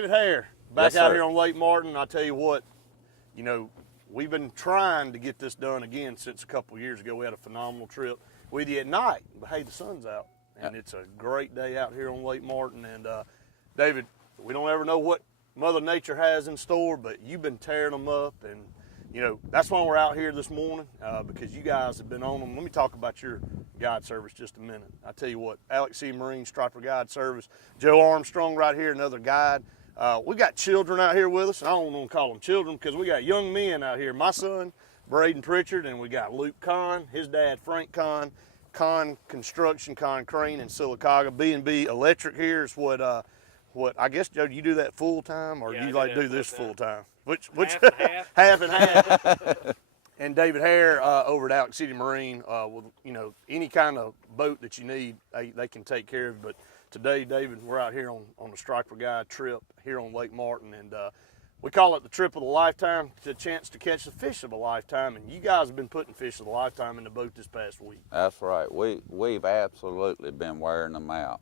David Hare, back Yes, out sir. here on Lake Martin. I tell you what, we've been trying to get this done again since a couple of years ago. We had a phenomenal trip with you at night, but hey, the sun's out, and it's a great day out here on Lake Martin. And David, we don't ever know what Mother Nature has in store, but you've been tearing them up, and that's why we're out here this morning, because you guys have been on them. Let me talk about your guide service just a minute. I tell you what, Alex C. Marine Striper Guide Service, Joe Armstrong right here, another guide. We got children out here with us. I don't want to call them children because we got young men out here. My son, Brayden Pritchard, and we got Luke Conn, his dad, Frank Conn, Conn Construction, Conn Crane in Sylacauga. B&B Electric here is what I guess, Joe, do you do that full time, or do you like do this full time? Which half and half. half and half. And David Hare over at Alex City Marine, with any kind of boat that you need, they can take care of. But today, David, we're out here on the Striper Guide trip here on Lake Martin, and we call it the trip of a lifetime. It's a chance to catch the fish of a lifetime, and you guys have been putting fish of a lifetime in the boat this past week. That's right. We've absolutely been wearing them out.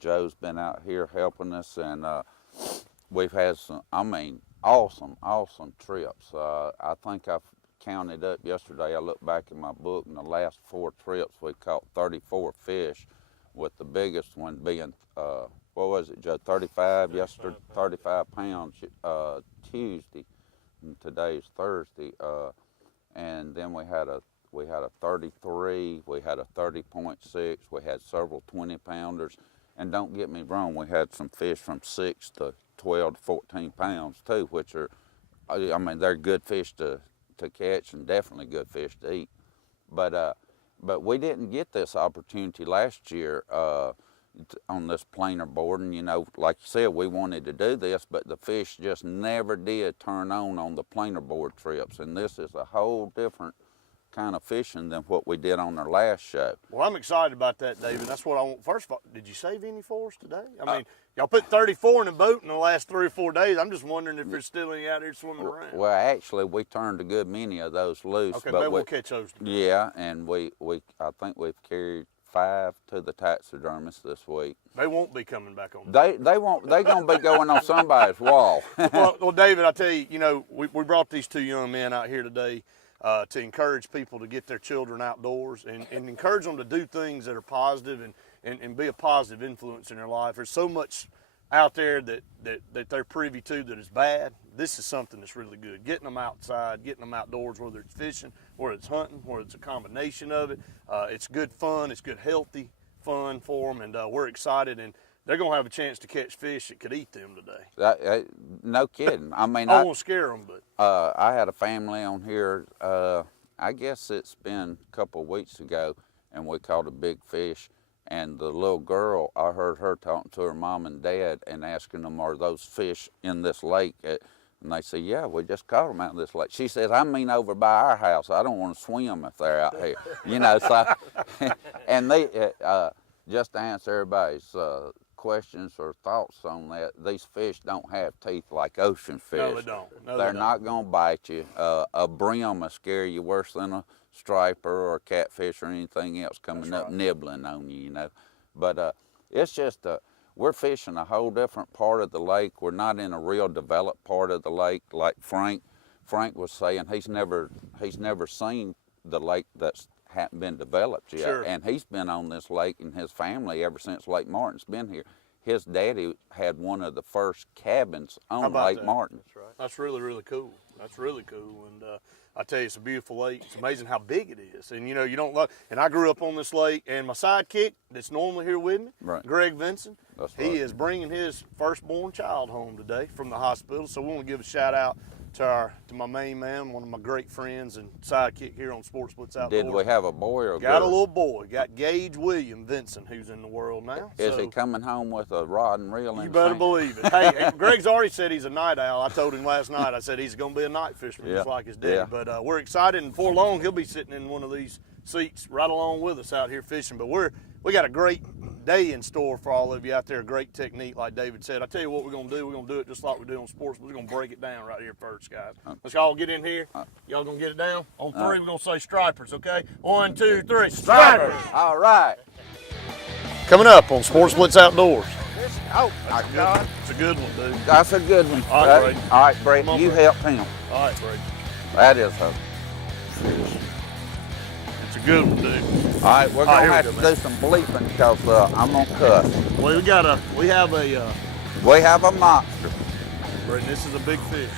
Joe's been out here helping us, and we've had some, awesome trips. I think I've counted up yesterday. I looked back in my book, and the last 4 trips we caught 34 fish, with the biggest one being, what was it, Joe, 35 yesterday, 35 pounds Tuesday, and today's Thursday. And then we had a 33, we had a 30.6, we had several 20-pounders. And don't get me wrong, we had some fish from 6 to 12 to 14 pounds too, which are, they're good fish to catch and definitely good fish to eat. But we didn't get this opportunity last year on this planer boarding. Like you said, we wanted to do this, but the fish just never did turn on the planer board trips. And this is a whole different kind of fishing than what we did on our last show. Well, I'm excited about that, David. That's what I want. First of all, did you save any for us today? Y'all put 34 in the boat in the last 3 or 4 days. I'm just wondering if there's still any out here swimming around. Well, actually, we turned a good many of those loose. Okay, maybe we'll catch those today. Yeah, and I think we've carried 5 to the taxidermist this week. They won't be coming back on. They won't. They're gonna be going on somebody's wall. well, David, I tell you, we brought these 2 young men out here today to encourage people to get their children outdoors and encourage them to do things that are positive and be a positive influence in their life. There's so much out there that they're privy to that is bad. This is something that's really good. Getting them outside, getting them outdoors, whether it's fishing, whether it's hunting, whether it's a combination of it. It's good fun. It's good, healthy fun for them, and we're excited. And they're going to have a chance to catch fish that could eat them today. No kidding. I won't scare them, but. I had a family on here, I guess it's been a couple of weeks ago, and we caught a big fish. And the little girl, I heard her talking to her mom and dad and asking them, are those fish in this lake? And they said, yeah, we just caught them out in this lake. She says, over by our house. I don't want to swim if they're out here. So, and they, just to answer everybody's questions or thoughts on that, these fish don't have teeth like ocean fish. No, they don't. They're not going to bite you. A brim will scare you worse than a striper or a catfish or anything else coming up nibbling on you, But it's just, we're fishing a whole different part of the lake. We're not in a real developed part of the lake like Frank was saying. He's never seen the lake that's hadn't been developed yet. Sure. And he's been on this lake and his family ever since Lake Martin's been here. His daddy had one of the first cabins on Lake Martin. That's right. That's really, really cool. That's really cool. And I tell you, it's a beautiful lake. It's amazing how big it is. And, you don't love, and I grew up on this lake, and my sidekick that's normally here with me, Greg Vinson, he is bringing his firstborn child home today from the hospital. So we want to give a shout out to my main man, one of my great friends and sidekick here on Sportz Blitz Outdoors. Did we have a boy or a girl? Got a little boy. Got Gage William Vinson, who's in the world now. Is he coming home with a rod and reel? You better believe it. Hey, Greg's already said he's a night owl. I told him last night, I said he's going to be a night fisherman just like his daddy. Yeah. But we're excited, and before long, he'll be sitting in one of these seats right along with us out here fishing. But we got a great day in store for all of you out there, a great technique like David said. I tell you what we're going to do. We're going to do it just like we do on sports. We're going to break it down right here first, guys. Let's all get in here. Y'all going to get it down? On 3, we're going to say stripers, okay? 1, 2, 3, stripers! All right. Coming up on Sportz Blitz Outdoors. Oh, my God. It's a good one, dude. That's a good one. All right, Brayden. All right, Brett, Come on, you Brayden. help him. All right, Brayden. That is a fish. It's a good one, dude. All right, we're gonna here we have go, to man. do some bleeping because I'm gonna cuss. Well, we have a, We have a monster. Brayden, this is a big fish.